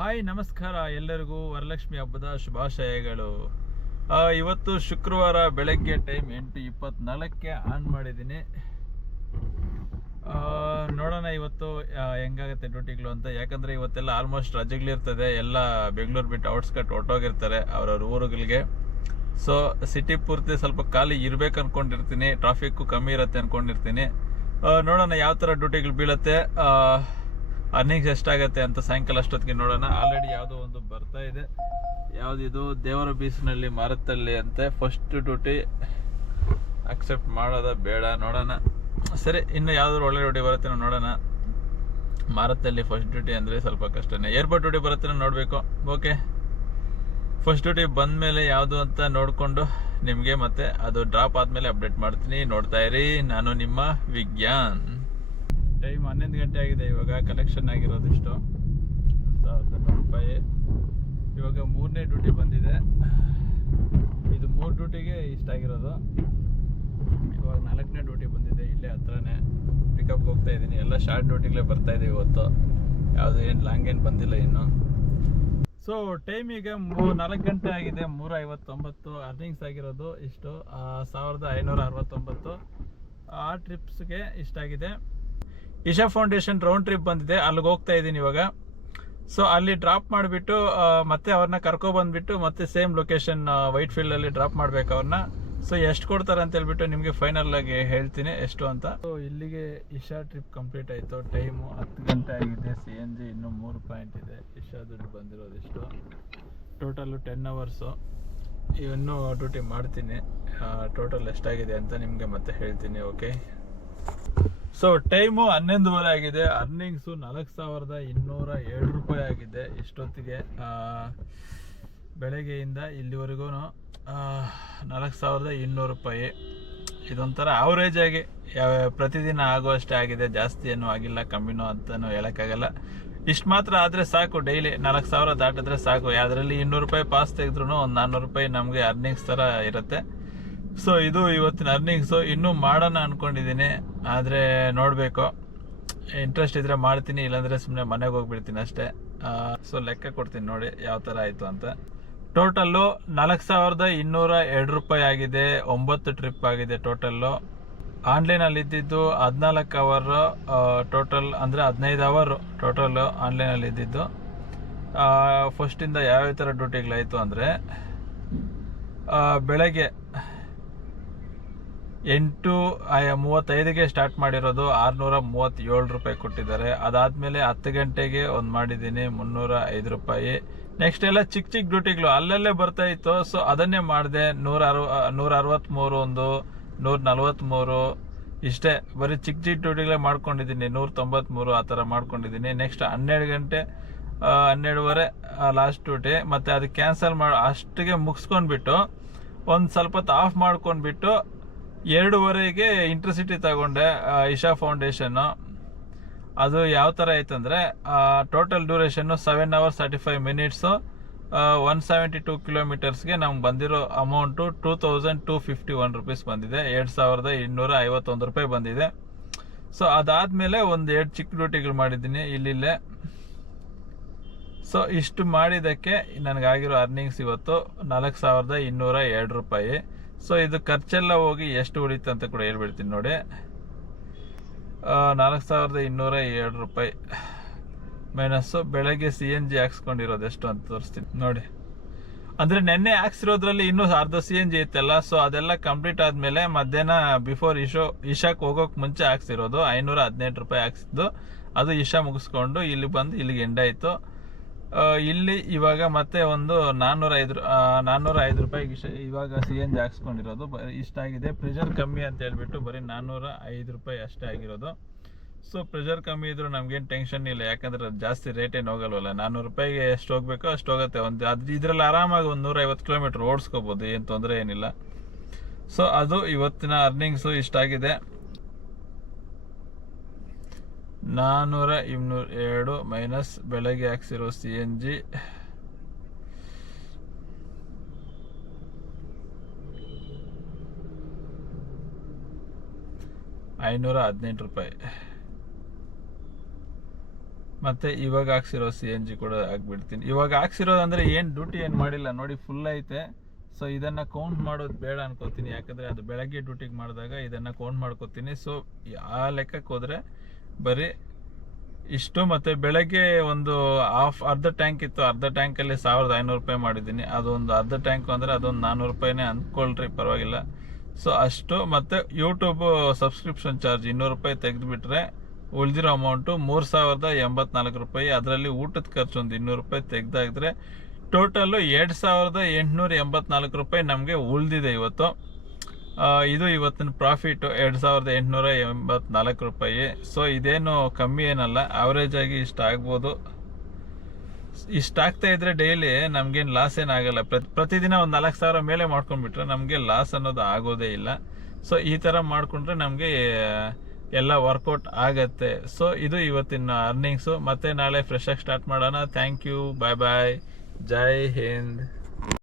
Hi ನಮಸ್ಕಾರ ಎಲ್ಲರಿಗೂ ವರಲಕ್ಷ್ಮಿ ಹಬ್ಬದ ಶುಭಾಶಯಗಳು. ಇವತ್ತು ಶುಕ್ರವಾರ ಬೆಳಗ್ಗೆ ಟೈಮ್ 8:24ಕ್ಕೆ ಆನ್ ಮಾಡಿದ್ದೀನಿ. ನೋಡೋಣ ಇವತ್ತು ಹೆಂಗಾಗುತ್ತೆ ಡ್ಯೂಟಿಗಳು ಅಂತ. ಯಾಕಂದರೆ ಇವತ್ತೆಲ್ಲ ಆಲ್ಮೋಸ್ಟ್ ರಜೆಗಳಿರ್ತದೆ. ಎಲ್ಲ ಬೆಂಗಳೂರು ಬಿಟ್ಟು ಔಟ್ಸ್ಕಟ್ ಹೊರಟೋಗಿರ್ತಾರೆ ಅವ್ರವ್ರ ಊರುಗಳಿಗೆ. ಸೊ ಸಿಟಿ ಪೂರ್ತಿ ಸ್ವಲ್ಪ ಖಾಲಿ ಇರ್ಬೇಕು ಅಂದ್ಕೊಂಡಿರ್ತೀನಿ. ಟ್ರಾಫಿಕ್ಕು ಕಮ್ಮಿ ಇರುತ್ತೆ ಅಂದ್ಕೊಂಡಿರ್ತೀನಿ. ನೋಡೋಣ ಯಾವ ಥರ ಡ್ಯೂಟಿಗಳು ಬೀಳುತ್ತೆ, ಅರ್ನಿಂಗ್ಸ್ ಎಷ್ಟಾಗತ್ತೆ ಅಂತ ಸಾಯಂಕಾಲ ಅಷ್ಟೊತ್ತಿಗೆ ನೋಡೋಣ. ಆಲ್ರೆಡಿ ಯಾವುದೋ ಒಂದು ಬರ್ತಾ ಇದೆ. ಯಾವುದಿದು ದೇವರ ಬೀಸ್ನಲ್ಲಿ ಮಾರುತ್ತಳ್ಳಿ ಅಂತೆ. ಫಸ್ಟ್ ಡ್ಯೂಟಿ ಅಕ್ಸೆಪ್ಟ್ ಮಾಡೋದ ಬೇಡ ನೋಡೋಣ. ಸರಿ, ಇನ್ನು ಯಾವ್ದಾದ್ರು ಒಳ್ಳೆ ಡ್ಯೂಟಿ ಬರುತ್ತೆ ನೋಡೋಣ. ಮಾರುತ್ತಳ್ಳಿ ಫಸ್ಟ್ ಡ್ಯೂಟಿ ಅಂದರೆ ಸ್ವಲ್ಪ ಕಷ್ಟನೇ. ಏರ್ಪೋರ್ಟ್ ಡ್ಯೂಟಿ ಬರುತ್ತೆ ನೋಡಬೇಕು. ಓಕೆ, ಫಸ್ಟ್ ಡ್ಯೂಟಿ ಬಂದ ಮೇಲೆ ಯಾವುದು ಅಂತ ನೋಡಿಕೊಂಡು ನಿಮಗೆ ಮತ್ತೆ ಅದು ಡ್ರಾಪ್ ಆದಮೇಲೆ ಅಪ್ಡೇಟ್ ಮಾಡ್ತೀನಿ. ನೋಡ್ತಾ ಇರಿ, ನಾನು ನಿಮ್ಮ ವಿಜ್ಞಾನ್. ಟೈಮ್ 11 ಗಂಟೆ ಆಗಿದೆ. ಇವಾಗ ಕಲೆಕ್ಷನ್ ಆಗಿರೋದು ಇಷ್ಟು 1,000 ರೂಪಾಯಿ. ಇವಾಗ 3ನೇ ಡ್ಯೂಟಿ ಬಂದಿದೆ. ಇದು 3 ಡ್ಯೂಟಿಗೆ ಇಷ್ಟಾಗಿರೋದು. ಇವಾಗ 4ನೇ ಡ್ಯೂಟಿ ಬಂದಿದೆ. ಇಲ್ಲೇ ಹತ್ರನೇ ಪಿಕಪ್ಗೆ ಹೋಗ್ತಾ ಇದ್ದೀನಿ. ಎಲ್ಲ ಶಾರ್ಟ್ ಡ್ಯೂಟಿಗಳೇ ಬರ್ತಾ ಇದೆ ಇವತ್ತು. ಯಾವುದು ಏನು ಲಾಂಗ್ ಏನು ಬಂದಿಲ್ಲ ಇನ್ನು. ಸೊ ಟೈಮ್ ಈಗ 4 ಗಂಟೆ ಆಗಿದೆ. 3:59 ಅರ್ನಿಂಗ್ಸ್ ಆಗಿರೋದು ಇಷ್ಟು 1,569. ಆ ಟ್ರಿಪ್ಸ್ಗೆ ಇಷ್ಟಾಗಿದೆ. ಇಶಾ ಫೌಂಡೇಶನ್ ರೌಂಡ್ ಟ್ರಿಪ್ ಬಂದಿದೆ, ಅಲ್ಲಿಗೆ ಹೋಗ್ತಾ ಇದ್ದೀನಿ ಇವಾಗ. ಸೊ ಅಲ್ಲಿ ಡ್ರಾಪ್ ಮಾಡಿಬಿಟ್ಟು ಮತ್ತೆ ಅವ್ರನ್ನ ಕರ್ಕೊಬಂದ್ಬಿಟ್ಟು ಮತ್ತೆ ಸೇಮ್ ಲೊಕೇಶನ್ ವೈಟ್ ಫೀಲ್ಡಲ್ಲಿ ಡ್ರಾಪ್ ಮಾಡ್ಬೇಕು ಅವ್ರನ್ನ. ಸೊ ಎಷ್ಟು ಕೊಡ್ತಾರೆ ಅಂತ ಹೇಳ್ಬಿಟ್ಟು ನಿಮಗೆ ಫೈನಲ್ ಆಗಿ ಹೇಳ್ತೀನಿ ಎಷ್ಟು ಅಂತ. ಸೊ ಇಲ್ಲಿಗೆ ಇಶಾ ಟ್ರಿಪ್ ಕಂಪ್ಲೀಟ್ ಆಯಿತು. ಟೈಮು 10 ಗಂಟೆ ಆಗಿದೆ. CNG ಇನ್ನೂ 3 ಪಾಯಿಂಟ್ ಇದೆ. ಇಶಾ ದುಡ್ಡು ಬಂದಿರೋದಿಷ್ಟು. Total 10 hours. ಇನ್ನೂ ಡ್ಯೂಟಿ ಮಾಡ್ತೀನಿ. ಟೋಟಲ್ ಎಷ್ಟಾಗಿದೆ ಅಂತ ನಿಮಗೆ ಮತ್ತೆ ಹೇಳ್ತೀನಿ. ಓಕೆ, ಸೊ ಟೈಮು 11:30 ಆಗಿದೆ. ಅರ್ನಿಂಗ್ಸು 4,207 ರೂಪಾಯಿ ಆಗಿದೆ ಇಷ್ಟೊತ್ತಿಗೆ. ಬೆಳಗ್ಗೆಯಿಂದ ಇಲ್ಲಿವರೆಗೂ 4,200 ರೂಪಾಯಿ. ಇದೊಂಥರ ಆವ್ರೇಜ್ ಆಗಿ ಪ್ರತಿದಿನ ಆಗುವಷ್ಟೇ ಆಗಿದೆ. ಜಾಸ್ತಿ ಏನೂ ಆಗಿಲ್ಲ, ಕಮ್ಮಿನೂ ಅಂತಲೂ ಹೇಳೋಕ್ಕಾಗಲ್ಲ. ಇಷ್ಟು ಮಾತ್ರ ಆದರೆ ಸಾಕು. ಡೈಲಿ 4,000 ದಾಟಿದ್ರೆ ಸಾಕು. ಅದರಲ್ಲಿ 200 ರೂಪಾಯಿ ಪಾಸ್ ತೆಗೆದ್ರೂ ಒಂದು 400 ರೂಪಾಯಿ ನಮಗೆ ಅರ್ನಿಂಗ್ಸ್ ಥರ ಇರುತ್ತೆ. ಸೊ ಇದು ಇವತ್ತಿನ ಅರ್ನಿಂಗ್ಸು. ಇನ್ನೂ ಮಾಡೋಣ ಅಂದ್ಕೊಂಡಿದ್ದೀನಿ, ಆದರೆ ನೋಡಬೇಕು. ಇಂಟ್ರೆಸ್ಟ್ ಇದ್ದರೆ ಮಾಡ್ತೀನಿ, ಇಲ್ಲಾಂದರೆ ಸುಮ್ಮನೆ ಮನೆಗೆ ಹೋಗ್ಬಿಡ್ತೀನಿ ಅಷ್ಟೇ. ಸೊ ಲೆಕ್ಕ ಕೊಡ್ತೀನಿ ನೋಡಿ ಯಾವ ಥರ ಆಯಿತು ಅಂತ. ಟೋಟಲ್ಲು 4,202 ರೂಪಾಯಿ ಆಗಿದೆ. 9 ಟ್ರಿಪ್ ಆಗಿದೆ ಟೋಟಲ್ಲು. ಆನ್ಲೈನಲ್ಲಿ ಇದ್ದಿದ್ದು 14 ಅವರು ಟೋಟಲ್, ಅಂದರೆ 15 ಅವರು ಟೋಟಲ್ಲು ಆನ್ಲೈನಲ್ಲಿ ಇದ್ದಿದ್ದು. ಫಸ್ಟಿಂದ ಯಾವ್ಯಾವ ಥರ ಡ್ಯೂಟಿಗಳಾಯಿತು ಅಂದರೆ, ಬೆಳಗ್ಗೆ 8:35ಗೆ ಸ್ಟಾರ್ಟ್ ಮಾಡಿರೋದು 637 ರೂಪಾಯಿ ಕೊಟ್ಟಿದ್ದಾರೆ. ಅದಾದಮೇಲೆ 10 ಗಂಟೆಗೆ ಒಂದು ಮಾಡಿದ್ದೀನಿ 305 ರೂಪಾಯಿ. ನೆಕ್ಸ್ಟ್ ಎಲ್ಲ ಚಿಕ್ಕ ಚಿಕ್ಕ ಡ್ಯೂಟಿಗಳು ಅಲ್ಲಲ್ಲೇ ಬರ್ತಾ ಇತ್ತು. ಸೊ ಅದನ್ನೇ ಮಾಡಿದೆ. 163, ಒಂದು 143 ಇಷ್ಟೇ. ಬರೀ ಚಿಕ್ಕ ಚಿಕ್ಕ ಡ್ಯೂಟಿಗಳೇ ಮಾಡ್ಕೊಂಡಿದ್ದೀನಿ. 193 ಆ ಥರ ಮಾಡ್ಕೊಂಡಿದ್ದೀನಿ. ನೆಕ್ಸ್ಟ್ 12 ಗಂಟೆ 12:30 ಲಾಸ್ಟ್ ಡ್ಯೂಟಿ. ಮತ್ತು ಅದು ಕ್ಯಾನ್ಸಲ್ ಮಾಡಿ ಅಷ್ಟಿಗೆ ಮುಗಿಸ್ಕೊಂಡ್ಬಿಟ್ಟು ಒಂದು ಸ್ವಲ್ಪ ಹೊತ್ತು ಆಫ್ ಮಾಡ್ಕೊಂಡ್ಬಿಟ್ಟು 2:30ಗೆ ಇಂಟರ್ಸಿಟಿ ತಗೊಂಡೆ ಇಶಾ ಫೌಂಡೇಶನ್ನು. ಅದು ಯಾವ ಥರ ಆಯ್ತಂದರೆ, ಟೋಟಲ್ ಡ್ಯೂರೇಷನ್ನು 7 hours 35 minutes. 172 ಕಿಲೋಮೀಟರ್ಸ್ಗೆ ನಮ್ಗೆ ಬಂದಿರೋ ಅಮೌಂಟು 2,251 ರೂಪೀಸ್ ಬಂದಿದೆ. 2,251 ರೂಪಾಯಿ ಬಂದಿದೆ. ಸೊ ಅದಾದಮೇಲೆ ಒಂದು 2 ಚಿಕ್ಕ ಡ್ಯೂಟಿಗಳು ಮಾಡಿದ್ದೀನಿ ಇಲ್ಲಿಲ್ಲೇ. ಸೊ ಇಷ್ಟು ಮಾಡಿದ್ದಕ್ಕೆ ನನಗಾಗಿರೋ ಅರ್ನಿಂಗ್ಸ್ ಇವತ್ತು 4,202 ರೂಪಾಯಿ. ಸೊ ಇದು ಖರ್ಚೆಲ್ಲ ಹೋಗಿ ಎಷ್ಟು ಉಳಿತು ಅಂತ ಕೂಡ ಹೇಳ್ಬಿಡ್ತೀನಿ ನೋಡಿ. 4,202 ರೂಪಾಯಿ ಮೈನಸ್ಸು ಬೆಳಗ್ಗೆ CNG ಹಾಕ್ಸ್ಕೊಂಡಿರೋದು ಎಷ್ಟು ಅಂತ ತೋರಿಸ್ತೀನಿ ನೋಡಿ. ಅಂದರೆ ನೆನ್ನೆ ಹಾಕ್ಸಿರೋದ್ರಲ್ಲಿ ಇನ್ನೂ ಅರ್ಧ CNG ಇತ್ತಲ್ಲ. ಸೊ ಅದೆಲ್ಲ ಕಂಪ್ಲೀಟ್ ಆದಮೇಲೆ ಮಧ್ಯಾಹ್ನ ಬಿಫೋರ್ ಇಶಾಕ್ಕೆ ಹೋಗೋಕೆ ಮುಂಚೆ ಹಾಕ್ಸಿರೋದು 518 ರೂಪಾಯಿ ಹಾಕ್ಸಿದ್ದು. ಅದು ಇಶಾ ಮುಗಿಸ್ಕೊಂಡು ಇಲ್ಲಿ ಬಂದು ಇಲ್ಲಿಗೆ ಎಂಡ್ ಆಯಿತು. ಇಲ್ಲಿ ಇವಾಗ ಮತ್ತೆ ಒಂದು 405 ರೂಪಾಯಿಗೆ ಇವಾಗ CNG ಹಾಕ್ಸ್ಕೊಂಡಿರೋದು ಇಷ್ಟಾಗಿದೆ. ಪ್ರೆಷರ್ ಕಮ್ಮಿ ಅಂತ ಹೇಳ್ಬಿಟ್ಟು ಬರೀ 405 ರೂಪಾಯಿ ಅಷ್ಟೇ ಆಗಿರೋದು. ಸೊ ಪ್ರೆಷರ್ ಕಮ್ಮಿ ಇದ್ರೂ ನಮ್ಗೇನು ಟೆನ್ಷನ್ ಇಲ್ಲ, ಯಾಕಂದರೆ ಜಾಸ್ತಿ ರೇಟ್ ಏನು ಹೋಗಲ್ವಲ್ಲ. 400 ರೂಪಾಯಿಗೆ ಎಷ್ಟು ಹೋಗ್ಬೇಕೋ ಅಷ್ಟು ಹೋಗುತ್ತೆ. ಇದರಲ್ಲಿ ಆರಾಮಾಗಿ ಒಂದು 150 ಕಿಲೋಮೀಟ್ರ್ ಓಡಿಸ್ಕೋಬೋದು, ಏನು ತೊಂದರೆ ಏನಿಲ್ಲ. ಸೊ ಅದು ಇವತ್ತಿನ ಅರ್ನಿಂಗ್ಸು ಇಷ್ಟಾಗಿದೆ. 402 ಮೈನಸ್ ಬೆಳಗ್ಗೆ ಹಾಕ್ಸಿರೋ CNG 518 ರೂಪಾಯಿ. ಮತ್ತು ಇವಾಗ ಹಾಕ್ಸಿರೋ CNG ಕೂಡ ಹಾಕ್ಬಿಡ್ತೀನಿ. ಇವಾಗ ಹಾಕ್ಸಿರೋದು ಅಂದರೆ ಏನು ಡ್ಯೂಟಿ ಏನು ಮಾಡಿಲ್ಲ ನೋಡಿ, ಫುಲ್ ಐತೆ. ಸೊ ಇದನ್ನು ಕೌಂಟ್ ಮಾಡೋದು ಬೇಡ ಅನ್ಕೋತೀನಿ, ಯಾಕಂದರೆ ಅದು ಬೆಳಗ್ಗೆ ಡ್ಯೂಟಿಗೆ ಮಾಡಿದಾಗ ಇದನ್ನು ಕೌಂಟ್ ಮಾಡ್ಕೋತೀನಿ. ಸೊ ಆ ಲೆಕ್ಕಕ್ಕೆ ಹೋದರೆ ಬರೀ ಇಷ್ಟು. ಮತ್ತು ಬೆಳಗ್ಗೆ ಒಂದು ಅರ್ಧ ಟ್ಯಾಂಕ್ ಇತ್ತು, ಅರ್ಧ ಟ್ಯಾಂಕಲ್ಲಿ 1500 ರೂಪಾಯಿ ಮಾಡಿದ್ದೀನಿ. ಅದೊಂದು ಅರ್ಧ ಟ್ಯಾಂಕ್ ಅಂದರೆ ಅದೊಂದು 400 ರೂಪಾಯಿನೇ ಅಂದ್ಕೊಳ್ರಿ, ಪರವಾಗಿಲ್ಲ. ಸೊ ಅಷ್ಟು. ಮತ್ತು ಯೂಟ್ಯೂಬ್ ಸಬ್ಸ್ಕ್ರಿಪ್ಷನ್ ಚಾರ್ಜ್ 200 ರೂಪಾಯಿ ತೆಗೆದುಬಿಟ್ರೆ ಉಳಿದಿರೋ ಅಮೌಂಟು 3084 ರೂಪಾಯಿ. ಅದರಲ್ಲಿ ಊಟದ ಖರ್ಚು ಒಂದು 200 ರೂಪಾಯಿ ತೆಗೆದಾಕಿದ್ರೆ ಟೋಟಲ್ಲು 2884 ರೂಪಾಯಿ ನಮಗೆ ಉಳಿದಿದೆ ಇವತ್ತು. ಇದು ಇವತ್ತಿನ ಪ್ರಾಫಿಟ್ಟು 2884 ರೂಪಾಯಿ. ಸೊ ಇದೇನು ಕಮ್ಮಿ ಏನಲ್ಲ, ಆವ್ರೇಜ್ ಆಗಿ ಇಷ್ಟ ಆಗ್ಬೋದು. ಇಷ್ಟ ಆಗ್ತಾ ಇದ್ರೆ ಡೈಲಿ ನಮ್ಗೇನು ಲಾಸ್ ಏನಾಗಲ್ಲ. ಪ್ರತಿದಿನ ಒಂದು 4000 ಮೇಲೆ ಮಾಡ್ಕೊಂಡ್ಬಿಟ್ರೆ ನಮಗೆ ಲಾಸ್ ಅನ್ನೋದು ಆಗೋದೇ ಇಲ್ಲ. ಸೊ ಈ ಥರ ಮಾಡಿಕೊಂಡ್ರೆ ನಮಗೆ ಎಲ್ಲ ವರ್ಕೌಟ್ ಆಗತ್ತೆ. ಸೊ ಇದು ಇವತ್ತಿನ ಅರ್ನಿಂಗ್ಸು. ಮತ್ತೆ ನಾಳೆ ಫ್ರೆಶ್ ಆಗಿ ಸ್ಟಾರ್ಟ್ ಮಾಡೋಣ. Thank you, bye bye, Jai Hind.